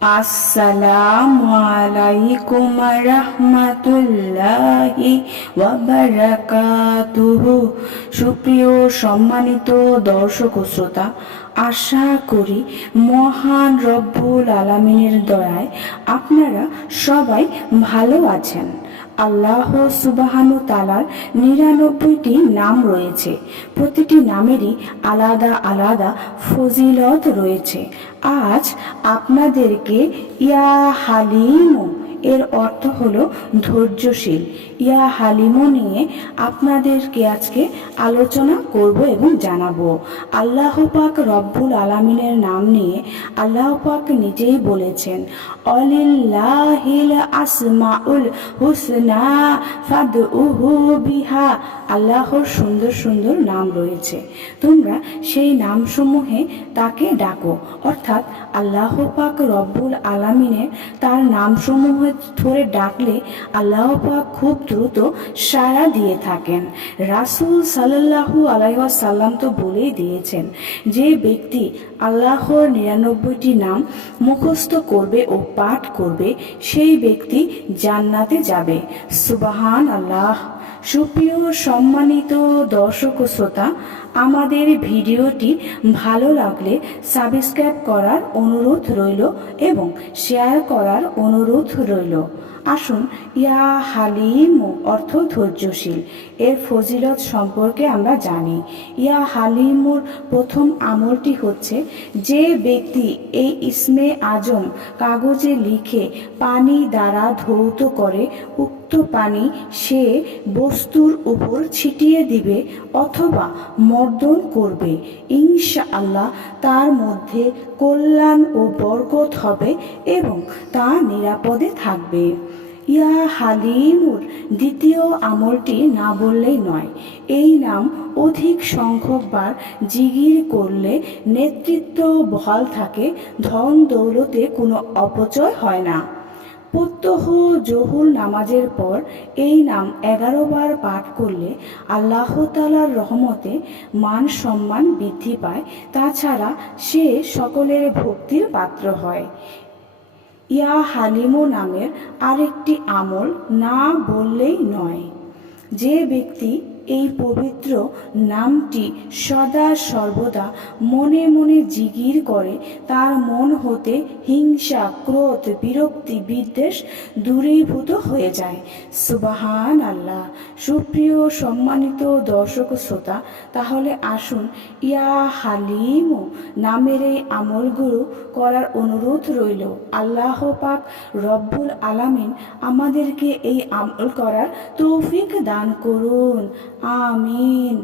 আসসালামু আলাইকুম রাহমাতুল্লাহি ওয়া বারাকাতুহু। সুপ্রিয় সম্মানিত দর্শক ও শ্রোতা, আশা করি মহান রব্বুল আলামিনের দয়ায় আপনারা সবাই ভালো আছেন। আল্লাহ সুবহানু তাআলার ৯৯টি নাম রয়েছে। প্রতিটি নামেরই আলাদা আলাদা ফজিলত রয়েছে। আজ আপনাদেরকে ইয়া হালিমু এর অর্থ হলো ধৈর্যশীল, ইয়া হালিমু নিয়ে আপনাদেরকে আজকে আলোচনা করব এবং জানাবো। আল্লাহ পাক রব্বুল আলামিনের নাম নিয়ে আল্লাহ পাক নিজেই বলেছেন, অলিল্লাহিল আসমাউল হুসনা ফাদউহু বিহা। আল্লাহর সুন্দর সুন্দর নাম রয়েছে, তোমরা সেই নামসমূহে তাকে ডাকো। অর্থাৎ আল্লাহ পাক রব্বুল আলামিনের তার নামসমূহ ধরে ডাকলে আল্লাহ পাক খুব দ্রুত সাড়া দিয়ে থাকেন। রাসূল সাল্লাল্লাহু আলাইহি ওয়াসাল্লাম তো বলেই দিয়েছেন, যে ব্যক্তি আল্লাহর ৯৯টি নাম মুখস্থ করবে ও পাঠ করবে সেই ব্যক্তি জান্নাতে যাবে। সুবহান আল্লাহ। সুপ্রিয় সম্মানিত দর্শক ও শ্রোতা, আমাদের ভিডিওটি ভালো লাগলে সাবস্ক্রাইব করার অনুরোধ রইল এবং শেয়ার করার অনুরোধ রইল। আসুন, ইয়া হালিম অর্থ ধৈর্যশীল, এর ফজিলত সম্পর্কে আমরা জানি। ইয়া হালিমুর প্রথম আমলটি হচ্ছে, যে ব্যক্তি এই ইসমে আজম কাগজে লিখে পানি দ্বারা ধৌত করে, উক্ত পানি সে বস্তুর উপর ছিটিয়ে দিবে অথবা মর্দন করবে, ইনশাআল্লাহ তার মধ্যে কল্যাণ ও বরকত হবে এবং তা নিরাপদে থাকবে। ইয়া হালিমুর দ্বিতীয় আমলটি না বললেই নয়। এই নাম অধিক সংখ্যকবার জিকির করলে নেতৃত্ব বহাল থাকে, ধন দৌলতে কোনো অপচয় হয় না। প্রত্যহ জোহর নামাজের পর এই নাম ১১ বার পাঠ করলে আল্লাহ তাআলার রহমতে মান সম্মান বৃদ্ধি পায়, তাছাড়া সে সকলের ভক্তির পাত্র হয়। ইয়া হালিমু নামের আরেকটি আমল না বললেই নয়। যে ব্যক্তি এই পবিত্র নামটি সদা সর্বদা মনে মনে জিকির করে, তার মন হতে হিংসা, ক্রোধ, বিরক্তি, বিদ্বেষ দূরীভূত হয়ে যায়। সুবহান আল্লাহ। সুপ্রিয় সম্মানিত দর্শক শ্রোতা, তাহলে আসুন ইয়া হালিম নামের এই আমলগুলো করার অনুরোধ রইল। আল্লাহ পাক রব্বুল আলামিন আমাদেরকে এই আমল করার তৌফিক দান করুন। আমিন।